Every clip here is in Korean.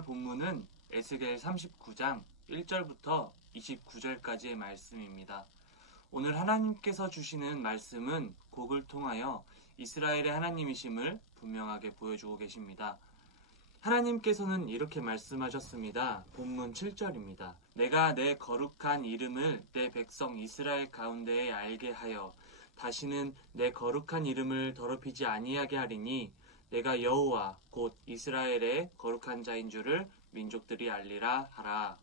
오늘 본문은 에스겔 39장 1절부터 29절까지의 말씀입니다. 오늘 하나님께서 주시는 말씀은 곡을 통하여 이스라엘의 하나님이심을 분명하게 보여주고 계십니다. 하나님께서는 이렇게 말씀하셨습니다. 본문 7절입니다. 내가 내 거룩한 이름을 내 백성 이스라엘 가운데에 알게 하여 다시는 내 거룩한 이름을 더럽히지 아니하게 하리니 내가 여호와 곧 이스라엘의 거룩한 자인 줄을 민족들이 알리라 하라.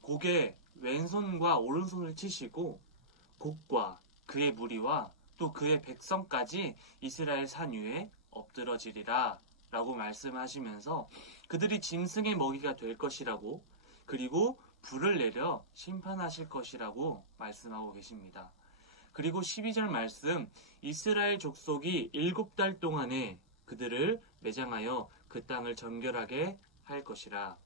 곡에 왼손과 오른손을 치시고 곡과 그의 무리와 또 그의 백성까지 이스라엘 산 위에 엎드러지리라 라고 말씀하시면서 그들이 짐승의 먹이가 될 것이라고, 그리고 불을 내려 심판하실 것이라고 말씀하고 계십니다. 그리고 12절 말씀, 이스라엘 족속이 7달 동안에 그들을 매장하여 그 땅을 정결하게 할 것이라.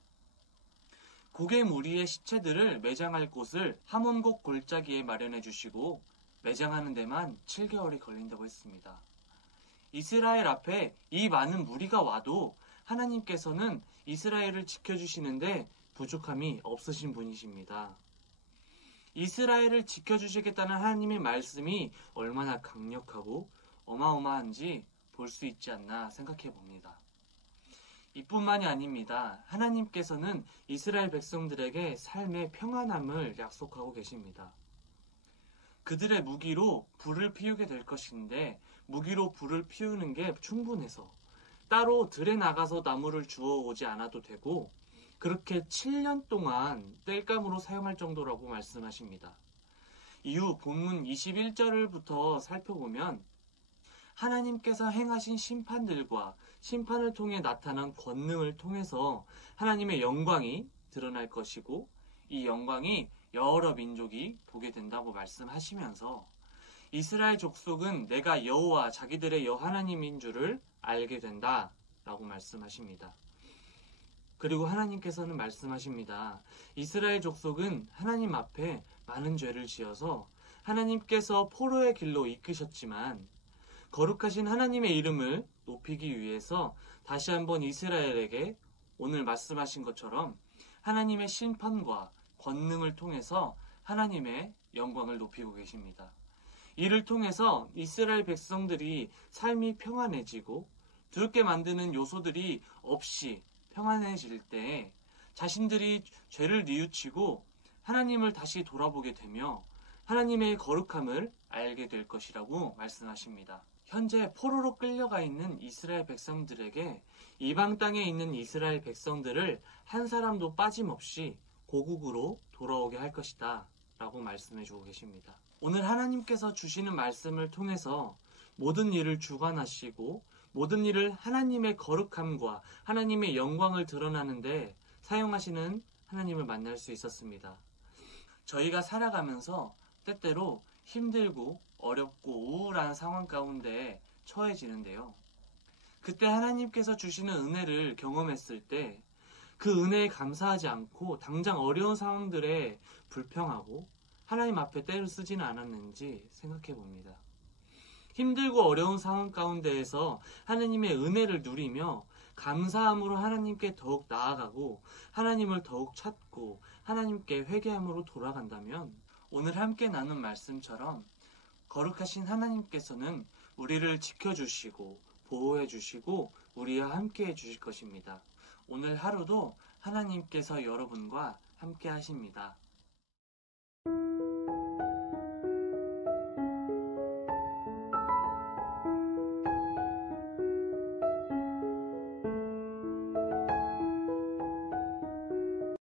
곡의 무리의 시체들을 매장할 곳을 하몬곡 골짜기에 마련해 주시고 매장하는 데만 7개월이 걸린다고 했습니다. 이스라엘 앞에 이 많은 무리가 와도 하나님께서는 이스라엘을 지켜주시는데 부족함이 없으신 분이십니다. 이스라엘을 지켜주시겠다는 하나님의 말씀이 얼마나 강력하고 어마어마한지 볼 수 있지 않나 생각해 봅니다. 이뿐만이 아닙니다. 하나님께서는 이스라엘 백성들에게 삶의 평안함을 약속하고 계십니다. 그들의 무기로 불을 피우게 될 것인데 무기로 불을 피우는 게 충분해서 따로 들에 나가서 나무를 주워 오지 않아도 되고 그렇게 7년 동안 땔감으로 사용할 정도라고 말씀하십니다. 이후 본문 21절부터 살펴보면 하나님께서 행하신 심판들과 심판을 통해 나타난 권능을 통해서 하나님의 영광이 드러날 것이고 이 영광이 여러 민족이 보게 된다고 말씀하시면서 이스라엘 족속은 내가 여호와 자기들의 여하나님인 줄을 알게 된다 라고 말씀하십니다. 그리고 하나님께서는 말씀하십니다. 이스라엘 족속은 하나님 앞에 많은 죄를 지어서 하나님께서 포로의 길로 이끄셨지만 거룩하신 하나님의 이름을 높이기 위해서 다시 한번 이스라엘에게 오늘 말씀하신 것처럼 하나님의 심판과 권능을 통해서 하나님의 영광을 높이고 계십니다. 이를 통해서 이스라엘 백성들이 삶이 평안해지고 두렵게 만드는 요소들이 없이 평안해질 때 자신들이 죄를 뉘우치고 하나님을 다시 돌아보게 되며 하나님의 거룩함을 알게 될 것이라고 말씀하십니다. 현재 포로로 끌려가 있는 이스라엘 백성들에게 이방 땅에 있는 이스라엘 백성들을 한 사람도 빠짐없이 고국으로 돌아오게 할 것이다 라고 말씀해 주고 계십니다. 오늘 하나님께서 주시는 말씀을 통해서 모든 일을 주관하시고 모든 일을 하나님의 거룩함과 하나님의 영광을 드러나는데 사용하시는 하나님을 만날 수 있었습니다. 저희가 살아가면서 때때로 힘들고 어렵고 우울한 상황 가운데 처해지는데요. 그때 하나님께서 주시는 은혜를 경험했을 때 그 은혜에 감사하지 않고 당장 어려운 상황들에 불평하고 하나님 앞에 때를 쓰지는 않았는지 생각해 봅니다. 힘들고 어려운 상황 가운데에서 하나님의 은혜를 누리며 감사함으로 하나님께 더욱 나아가고 하나님을 더욱 찾고 하나님께 회개함으로 돌아간다면 오늘 함께 나눈 말씀처럼 거룩하신 하나님께서는 우리를 지켜주시고 보호해주시고 우리와 함께해 주실 것입니다. 오늘 하루도 하나님께서 여러분과 함께 하십니다.